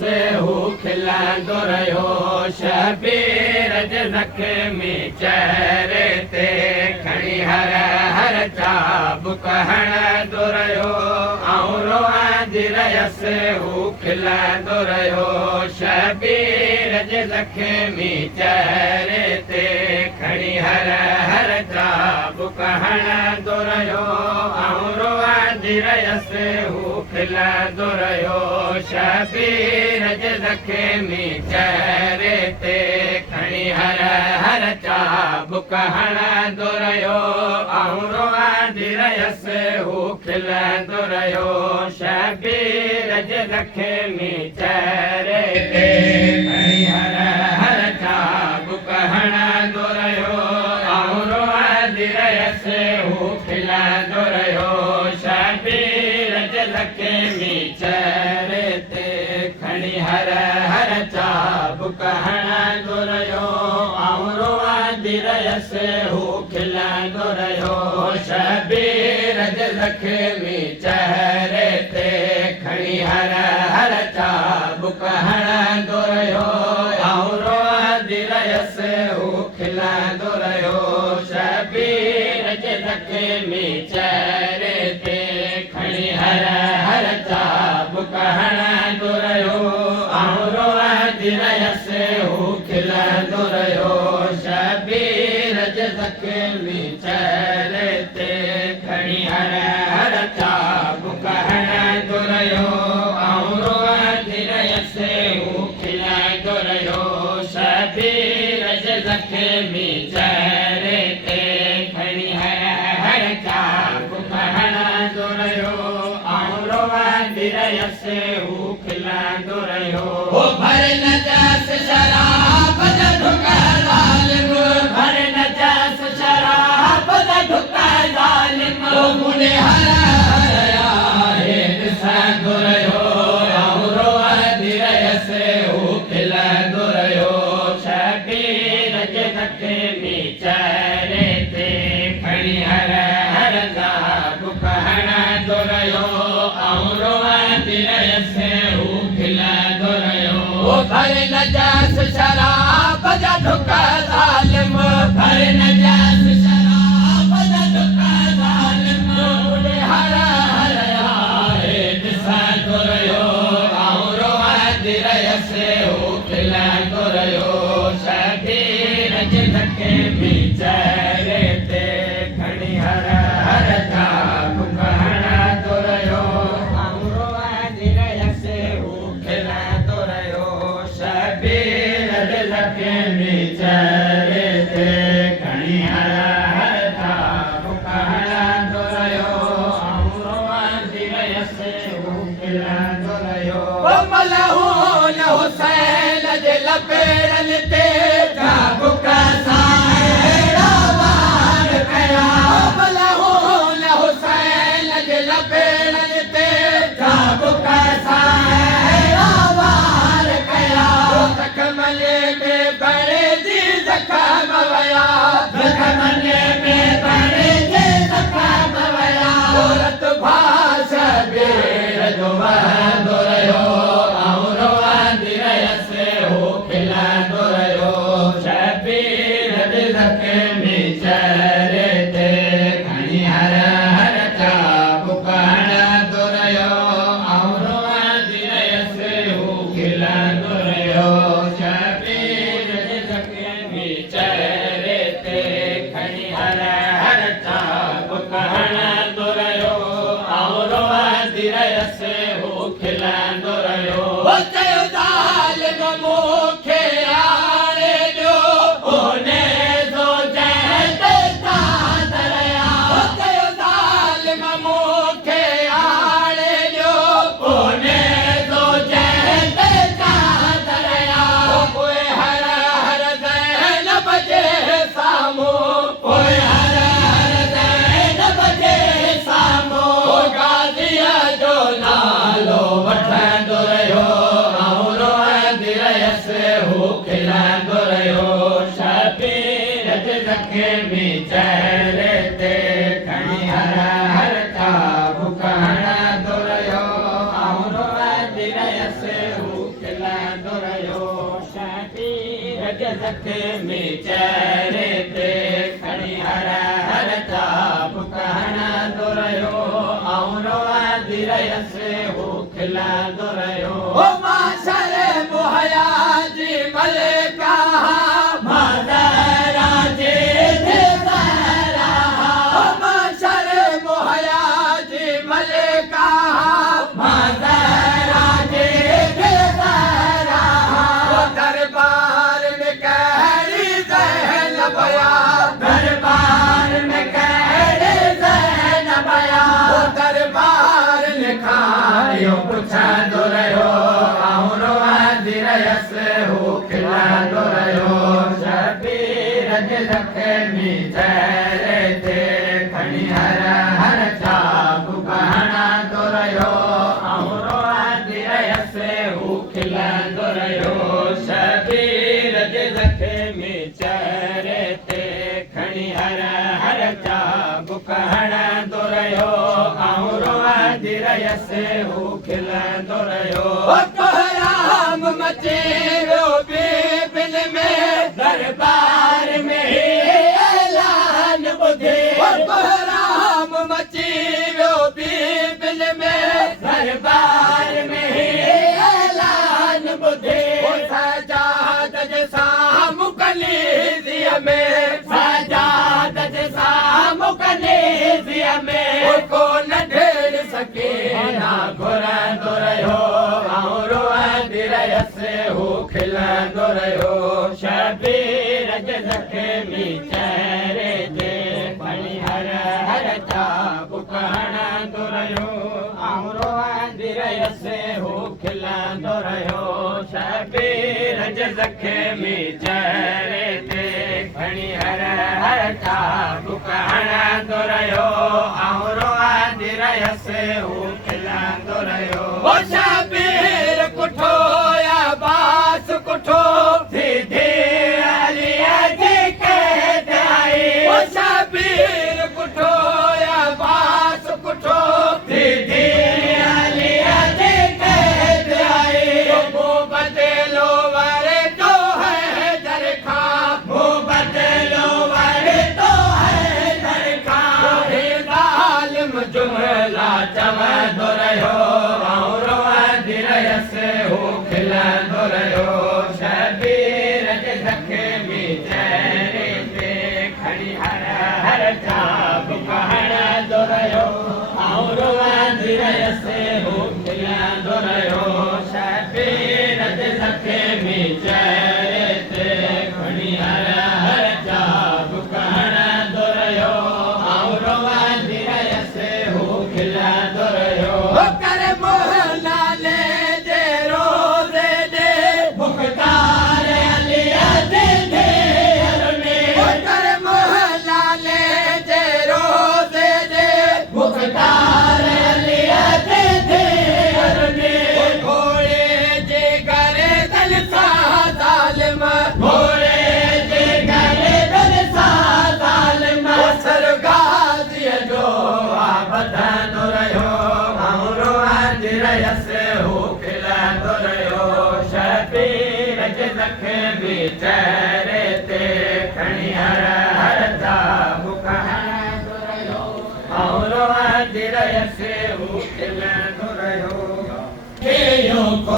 से हू खिलंदो रहियो शबीर जे ज़ख़्मी चेहरे ते खणी हर हर चाबुक हणंदो रहियो ऐं रोअंदी रहियसि हू खिलंदो रहियो शबीर जे ज़ख़्मी चेहरे ते खणी हर हर चाबुक हणंदो रहियो ऐं रोअंदी रहियसि हू खिलंदो रहियो शबीर जे ज़ख़्मी चेहरे ते खणी हर हर चाबुक हणंदो रहियो ऐं रोअंदी रहियसि हू खिलंदो रहियो शबीर जे ज़ख़्मी चेहरे ते खणी हर हर चाबुक हणंदो रहियो ऐं रोअंदी रहियसि हू खिलंदो रहियो शबीर जे ज़ख़्मी चेहरे ते खणी हर हर चाबुक हणंदो रहियो ऐं रोअंदी रहियसि हू खिलंदो रहियो शबीर जे ज़ख़्मी चेहरे ते खणी हर हर चाबुक हणंदो रहियो ऐं रोअंदी रहियसि हू खिलंदो रहियो शबीर जे ज़ख़्मी चेहरे ते खणी हर हर चाबुक हणंदो रहियो ऐं रोअंदी रहियसि हू खिलंदो रहियो शबीर जे ज़ख़्मी चेहरे ते खणी हर हर चाबुक हणंदो रहियो ऐं रोअंदी रहियसि हू खिलंदो रहियो शबीर जे ज़ख़्मी चेहरे ते खणी हर हर चाबुक हणंदो रहियो ऐं रोअंदी रहियसि हू खिलंदो रहियो भर न जस शराब जा ढुक ज़ालिम भर न जस शराब जा ढुक ज़ालिम मुने हर हर आहे ॾिसंदो रहियो ऐं रोअंदी रहियसि हू खिलंदो रहियो शबीर जे ज़ख़्मी चेहरे ते खणी हर हर चाबुक हणंदो रहियो ऐं रोअंदी रहियसि हू खिलंदो रहियो भर न जस शराब जा ढुक ज़ालिम भर न जस शराब जा ढुक ज़ालिम मुने हर हर आहे ॾिसंदो रहियो ऐं रोअंदी रहियसि हू खिलंदो रहियो शबीर जे ज़ख़्मी चेहरे ते खणी हर हर चाबुक हणंदो रहियो ऐं रोअंदी रहियसि हू खिलंदो रहियो शबीर जे ज़ख़्मी चेहरे ते खणी हर हर चाबुक हणंदो रहियो ऐं रोअंदी रहियसि हू खिलंदो रहियो मलहून हुसैन जे लपेड़नि ते चाबुक सां अहिड़ा वार कया मलहून हुसैन जे लपेड़नि ते चाबुक सां अहिड़ा वार कया ज़ख़्मले में बड़े जी ज़ख़्म वया ज़ख़्मले में बड़े जी ज़ख़्म वया औरत भाउ शबीर जो वहंदो रहियो ऐं रोअंदी रहियसि हू खिलंदो रहियो शबीर जे ज़ख़्मी चेहरे ते खणी हर हर चाबुक हणंदो रहियो ऐं रोअंदी रहियसि हू खिलंदो रहियो शबीर जे ज़ख़्मी चेहरे ते खणी हर हर चाबुक हणंदो रहियो ऐं रोअंदी रहियसि हू खिलंदो रहियो चयो ज़ालिम मूंखे आणे ॾियो ओने जो जंहिं ते साथ रहिया चयो ज़ालिम मूंखे आणे ॾियो ओने जो जंहिं ते साथ रहिया पोइ हर हर ज़ैनब जे साम्हूं पोइ हर हर ज़ैनब जे साम्हूं गाज़ीअ जो नालो वठंदो रहियो ऐं रोअंदी रहियसि खिलंदो रहियो शबीर जे ज़ख़्मी चेहरे ते खणी हर हर चाबुक हणंदो रहियो ऐं रोअंदी रहियसि हू खिलंदो रहियो ओ माशर मुहया जी मलिका माज़रा जे ज़हरा ओ माशर मुहया जी मलिका माज़रा जे ज़हरा ओ दरबार में कहिड़ी ज़ैनब आया दरबार में कहिड़ी ज़ैनब आया ओ दरबार लिखायो पुछंदो रहियो ऐं रोअंदी रहियसि हू खिलंदो रहियो शबीर जे ज़ख़्मी चेहरे ते खणी हर हर चाबुक हणंदो रहियो ऐं रोअंदी रहियसि हू खिलंदो रहियो शबीर जे ज़ख़्मी चेहरे ते खणी हर हर चाबुक हणंदो रहियो ऐं रोअंदी रहियसि हू खिलंदो रहियो कोहराम मचे वियो बीबिन में दरबार में ऐलान ॿुधे कोहराम मची वियो बीबिन में दरबार में ऐलान ॿुधे सजाद जे साम्हूं कलीज़ीअ में सजाद जे साम्हूं कलीज़ीअ में को न ढेर सके ना घुरंदो रहियो ऐं रोअंदी रहियसि हू खिलंदो रहियो शबीर जे ज़ख़्मी चेहरे ते खणी हर हर चाबुक हणंदो रहियो ऐं रोअंदी रहियसि हू खिलंदो रहियो शबीर जे ज़ख़्मी चेहरे ते खणी हर हर चाबुक हणंदो रहियो ऐं रोअंदी रहियसि हू खिलंदो रहियो ओ शबीर कुठो या बास कुठो सीधे अलीअ जी कैद आई ओ शबीर कुठो या बास कुठो सीधे अलीअ जी कैद आई मुंहुं बदलो वरे तो है दर खां मुंहुं बदलो वरे तो है दर खां हे ज़ालिम जुमला चवंदो रहियो ऐं रोअंदी रहियसि हू खिलंदो रहियो शबीर जे ज़ख़्मी चेहरे ते खणी हर हर चाबुक हणंदो रहियो ऐं रोअंदी रहियसि हू खिलंदो रहियो शबीर जे ज़ख़्मी चेहरे ते खणी हर हर चाबुक हणंदो रहियो ऐं रोअंदी रहियसि हू खिलंदो रहियो कर मोहलाले जे रोज़े ॾे मुख़्तार अलीअ जे ढेर में कर मोहलाले जे रोज़े ॾे मुख़्तार अलीअ जे ढेर में घोड़े जे गर्दन सां ज़ालिम घोड़े जे गर्दन सां ज़ालिम सरगाज़ीअ जो ॿधंदो रहियो ऐं रोअंदी रहियसि हू खिलंदो रहियो शबीर जे ज़ख़्मी चेहरे